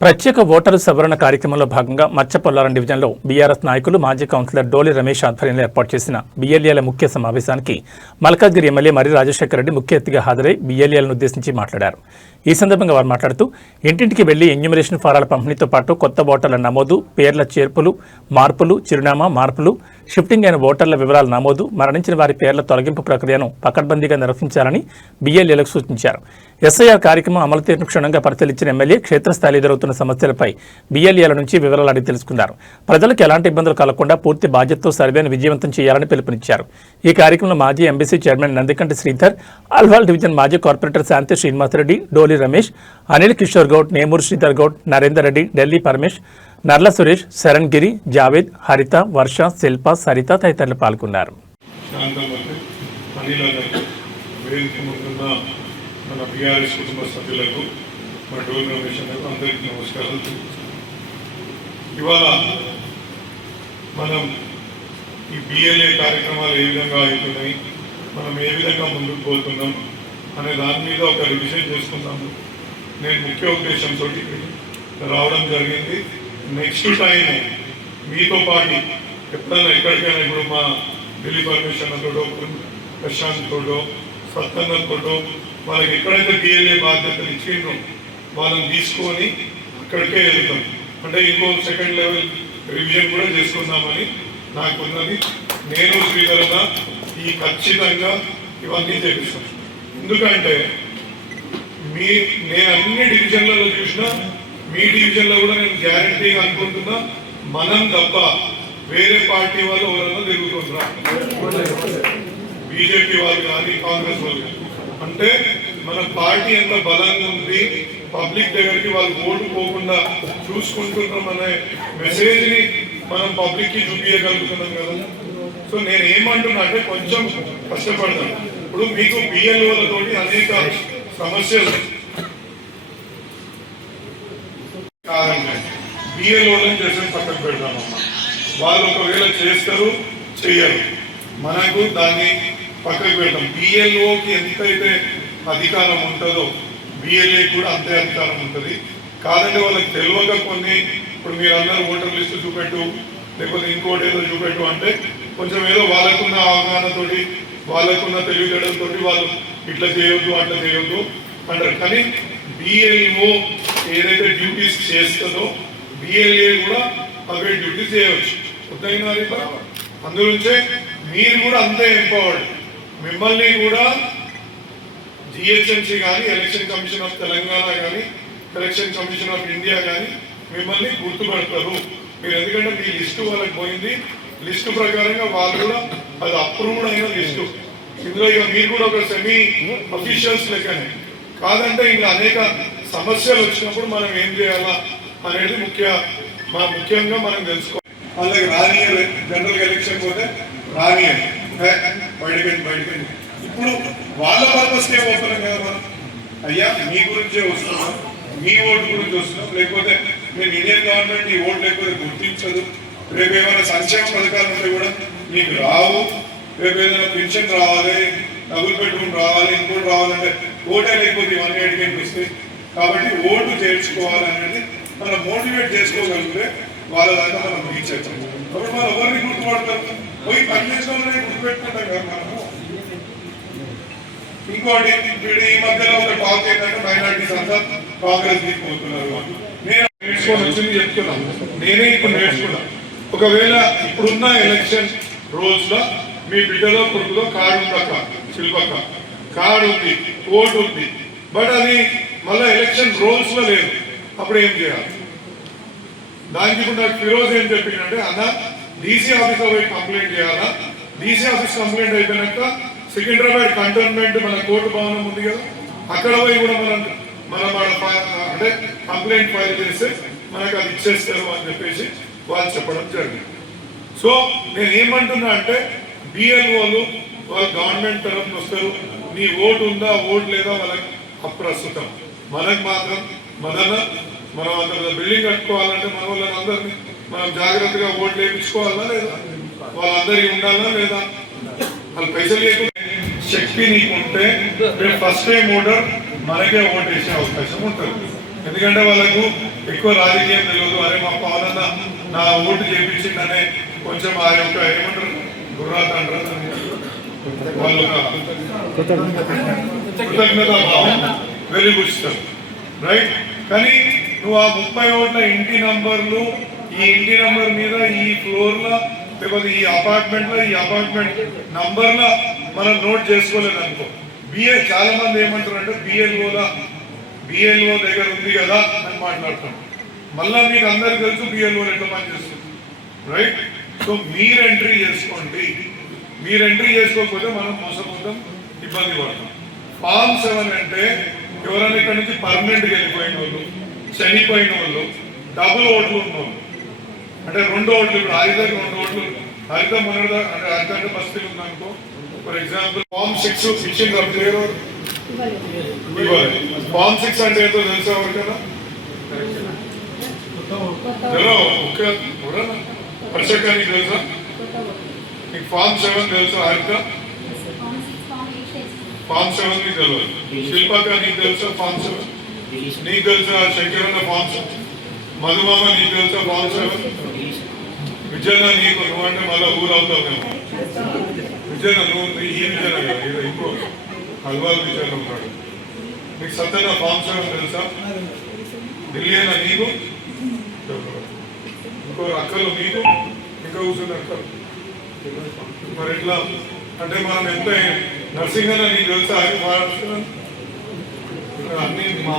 ప్రత్యేక ఓటరు సవరణ కార్యక్రమంలో భాగంగా మచ్చపొల్లారం డివిజన్లో బీఆర్ఎస్ నాయకులు మాజీ కౌన్సిలర్ డోలి రమేష్ ఆధ్వర్యంలో ఏర్పాటు చేసిన బీఎల్ఏల ముఖ్య సమావేశానికి మల్కాజ్గిరి ఎమ్మెల్యే మరి రాజశేఖర రెడ్డి ముఖ్య అతిథిగా హాజరై బీఎల్ఏలను ఉద్దేశించి మాట్లాడారు. ఈ సందర్భంగా వారు మాట్లాడుతూ ఇంటింటికి వెళ్లి ఎన్యూమరేషన్ ఫారాల పంపిణీతో పాటు కొత్త ఓటర్ల నమోదు, పేర్ల చేర్పులు, మార్పులు, చిరునామా మార్పులు, షిఫ్టింగ్ అయిన ఓటర్ల వివరాల నమోదు, మరణించిన వారి పేర్ల తొలగింపు ప్రక్రియను పకడ్బందీగా నిర్వహించాలని బీఎల్ఏలకు సూచించారు. ఎస్ఐఆర్ కార్యక్రమం అమలు తీరును క్షుణ్ణంగా పరిశీలించిన ఎమ్మెల్యే క్షేత్రస్థాయిలో ఎదురవుతున్న సమస్యలపై బీఎల్ఏల నుంచి వివరాలు అడిగి తెలుసుకున్నారు. ప్రజలకు ఎలాంటి ఇబ్బందులు కలగకుండా పూర్తి బాధ్యతతో సర్వేను విజయవంతం చేయాలని పిలుపునిచ్చారు. ఈ కార్యక్రమంలో మాజీ MBC chairman Nandikanti Sridhar, Alwal division మాజీ కార్పొరేటర్ శాంతి శ్రీనివాసరెడ్డి, డోలి రమేష్, అనిల్ కిషోర్ గౌడ్, నేమూరు శ్రీధర్ గౌడ్, నరేందర్ రెడ్డి, ఢిల్లీ పరమేష్, నర్ల సురేష్, శరణ్ గిరి, జావేద్, హరిత, వర్ష, శిల్ప, సరిత తదితరులు పాల్గొన్నారు. మన బీఆర్ఎస్ కుటుంబ సభ్యులకు, మా డోలి రమేష్ అందరికీ నమస్కారాలు. ఇవాళ మనం ఈ బిఎల్ఏ కార్యక్రమాలు ఏ విధంగా అవుతున్నాయి, మనం ఏ విధంగా ముందుకు పోతున్నాం అనే దాని మీద ఒక రివిజన్ చేసుకుందాము. నేను ముఖ్య ఉద్దేశంతో రావడం జరిగింది. నెక్స్ట్ టైం మీతో పాటు ఎప్పుడైనా ఎక్కడికైనా ఇప్పుడు మా ఢిల్లీ పర్మిషన్ తోడో, ప్రశాంత్ తోడో, సత్తన్న తోడో వాళ్ళకి ఎక్కడైతే బిఎల్ఏ బాధ్యతలు ఇచ్చిండ్రో వాళ్ళని తీసుకొని అక్కడికే వెళ్తాం. అంటే ఇంకో సెకండ్ లెవెల్ రివిజన్ కూడా చేసుకుందామని నాకున్నది. నేను శ్రీధరణ ఈ ఖచ్చితంగా ఇవన్నీ చేపిస్తాను. ఎందుకంటే నేను అన్ని డివిజన్లలో చూసినా మీ డివిజన్లో కూడా నేను గ్యారంటీగా అనుకుంటున్నా, మనం తప్ప వేరే పార్టీ వాళ్ళు ఎవరన్నా తిరుగుతుండ్రా, బీజేపీ వాళ్ళు కానీ కాంగ్రెస్ వాళ్ళు కానీ. అంటే మన పార్టీ ఎంత బలంగా ఉంది, పబ్లిక్ దగ్గరికి వాళ్ళు ఓటు పోకుండా చూసుకుంటున్నాం అనే మెసేజ్ని మనం పబ్లిక్కి చూపించగలుగుతున్నాం కదా. సో నేను ఏమంటున్నా అంటే కొంచెం కష్టపడతాను. ఇప్పుడు మీకు బిఎల్ఓలతో అనేక సమస్యలు బిఎల్ఓలను చేసిన పక్కకు పెడతామమ్మా. వాళ్ళు ఒకవేళ చేస్తారు చెయ్యరు, మనకు దాన్ని పక్కకు పెడతాం. బిఎల్ఓకి ఎంతైతే అధికారం ఉంటుందో బిఎల్ఏ కూడా అంతే అధికారం ఉంటుంది. కాదంటే వాళ్ళకి తెలియక కొన్ని, ఇప్పుడు మీరు అందరూ ఓటర్ లిస్టు చూపెట్టు లేకపోతే ఇంకోటి ఏదో చూపెట్టు అంటే కొంచెం ఏదో వాళ్ళకున్న అవగాహనతోటి, వాళ్ళకున్న తెలివితేటలతో వాళ్ళు ఇట్లా చేయొద్దు అట్లా చేయొద్దు అంటారు. కానీ బిఎల్ఓ ఏదైతే డ్యూటీస్ చేస్తుందో బిఎల్ఏ కూడా అవే డ్యూటీస్ చేయవచ్చు. అందులోంచే మీరు కూడా అంతే ఎంపవర్డ్. మిమ్మల్ని కూడా జిహెచ్ఎంసీ కానీ, ఎలక్షన్ కమిషన్ ఆఫ్ తెలంగాణ కానీ, ఎలక్షన్ కమిషన్ ఆఫ్ ఇండియా కానీ మిమ్మల్ని గుర్తుపడతారు మీరు. ఎందుకంటే మీ లిస్టు వాళ్ళకి పోయింది, లిస్టు ప్రకారంగా వాళ్ళు కూడా అది అప్రూవ్డ్ అయిన లిస్టు. ఇందులో ఇక మీరు కూడా ఒక సెమీ అఫీషియల్స్ లెక్కనే. కాదంటే ఇంకా అనేక సమస్యలు వచ్చినప్పుడు మనం ఏం చేయాలా అనేది ముఖ్యంగా మనం తెలుసుకోవాలి. వాళ్ళకి రానియర్, జనరల్ ఎలక్షన్ పోతే రానియర్ బయటకండి. ఇప్పుడు వాళ్ళ పర్పస్కే పోతున్నాం కదా మనం. అయ్యా మీ గురించే వస్తున్నాం, మీ ఓటు గురించి వస్తున్నాం. లేకపోతే మేము ఇండియన్ గవర్నమెంట్ ఈ ఓటు లేకపోతే గుర్తించదు. రేపు ఏమైనా సంక్షేమ పథకాలు ఉంటే కూడా మీకు రావు. రేపు ఏదైనా పెన్షన్ రావాలి, డబుల్ బెడ్రూమ్ రావాలి, ఇంకోటి రావాలంటే ఓటే లేకపోతే ఇవన్నీ అడిగేకి వస్తాయి. కాబట్టి ఓటు చేర్చుకోవాలనేది మనం మోటివేట్ చేసుకోగలిగితే వాళ్ళ దాకా మనం రీచ్ అవుతాం. కాబట్టి మనం ఎవరిని గుర్తుపడతాం, పోయి పనిచేసుకోవాలని గుర్తుపెట్టుకుంటాం కదా మనము. ఇంకోటి ఈ మధ్యలో ఒక టాక్ ఏంటంటే మైనారిటీస్ అంతా కాంగ్రెస్ తీసుకుపోతున్నారు. నేను నేర్చుకొని వచ్చింది చెప్తున్నాను, నేనే ఇప్పుడు నేర్చుకున్నాను. ఒకవేళ ఇప్పుడున్న ఎలక్షన్ రూల్స్ లో మీ బిడ్డలో కొడుకులో కార్డు ఉందక్క, శిల్పక్క కార్డు ఉంది, ఓటు ఉంది, బట్ అది మళ్ళీ ఎలక్షన్ రూల్స్ లో లేదు. అప్పుడు ఏం చేయాలి? దానికి ఇప్పుడు నాకు ఫిరోజ్ ఏం చెప్పిందంటే, అన్న డీసీ ఆఫీస్లో పోయి కంప్లైంట్ చేయాలా. డీసీ ఆఫీస్ కంప్లైంట్ అయిపోయినాక సికింద్రాబాద్ కంటోన్మెంట్ మన కోర్టు భవనం ఉంది కదా, అక్కడ పోయి కూడా మనం అంటే కంప్లైంట్ ఫైల్ చేస్తే మనకు అది ఇచ్చేస్తారు అని చెప్పేసి వాళ్ళు చెప్పడం జరిగింది. సో నేను ఏమంటున్నా అంటే బిఎల్ఓలు వాళ్ళు గవర్నమెంట్ తరఫున వస్తారు, నీ ఓటు ఉందా ఓటు లేదా వాళ్ళకి అప్రస్తుతం. మనకు మాత్రం మనం అందరూ బిల్డింగ్ కట్టుకోవాలంటే మన వాళ్ళని అందరినీ మనం జాగ్రత్తగా ఓట్లు వేయించుకోవాలా లేదా, వాళ్ళందరికీ ఉండాలా లేదా, వాళ్ళు పైసలు లేకుండా శక్తి నీకు ఉంటే ఫస్ట్ టైం ఓటర్ మనకే ఓటు వేసే అవకాశం ఉంటుంది. ఎందుకంటే వాళ్ళకు ఎక్కువ రాజకీయం తెలియదు. అరే మా పవనన్న నా ఓటు చేపించిందనే కొంచెం ఆ యొక్క ఏమంటారు గుర్రాత అంటారు వాళ్ళు కృతజ్ఞత భావం వెలిబుచ్చుతారు, రైట్. కానీ నువ్వు ఆ 30 ఓట్ల ఇంటి నంబర్లు, ఈ ఇంటి నంబర్ మీద ఈ ఫ్లోర్లో లేకపోతే ఈ అపార్ట్మెంట్ నంబర్ల మనం నోట్ చేసుకోలేదు అనుకో, చాలా మంది ఏమంటారు అంటే బిఎల్ఓ దగ్గర ఉంది కదా అని మాట్లాడతాం. మళ్ళా మీకు అందరికి తెలుసు బిఎల్ఓ ఎట్లా పనిచేస్తుంది, రైట్. సో మీరు ఎంట్రీ చేసుకోండి. మీరు ఎంట్రీ చేసుకోకపోతే మనం మోసపోతాం, ఇబ్బంది పడతాం. ఫామ్ 7 అంటే ఎవరైనా ఇక్కడ నుంచి పర్మనెంట్గా వెళ్ళిపోయిన వాళ్ళు, చనిపోయిన వాళ్ళు, డబుల్ ఓట్లు ఉన్న వాళ్ళు, అంటే 2 ఓట్లు. ఇప్పుడు హరితకు 2 ఓట్లు, హరిత మొన్న అంటే హరిత అంటే బస్తీలు ఉందనుకో, ఫర్ ఎగ్జాంపుల్ ఫామ్ 6 ఇచ్చింది ఇవ్వాలి. ఫామ్ 6 అంటే ఏంటో తెలుసా ఎవరికైనా? పరిచయ నీకు తెలుసా? నీకు ఫామ్ 7 తెలుసా? హరిత ఫామ్ 7 నీకు తెలియదు. శిల్పక నీకు తెలుసా ఫామ్ 7? నీకు తెలుసా శంకరన్న ఫామ్ 7? మధుమామ నీకు తెలుసా ఫామ్ 7? విజయన నీకు నువ్వంటే మళ్ళీ ఊరు అవుతావు మేము. విజయన నువ్వు ఈ విజయన కదా, ఇంకో హల్వాల్ విజయన ఉన్నాడు. నీకు సత్యన ఫామ్ 7 తెలుసా? ఢిల్లీ అయినా నీకు, ఇంకో అక్కలు నీకు, ఇంకా కూర్చున్న అక్కలు. మరి ఎట్లా అంటే మనం ఎంత నర్సింగ్ అన్న నీకు తెలుసా? అన్ని మా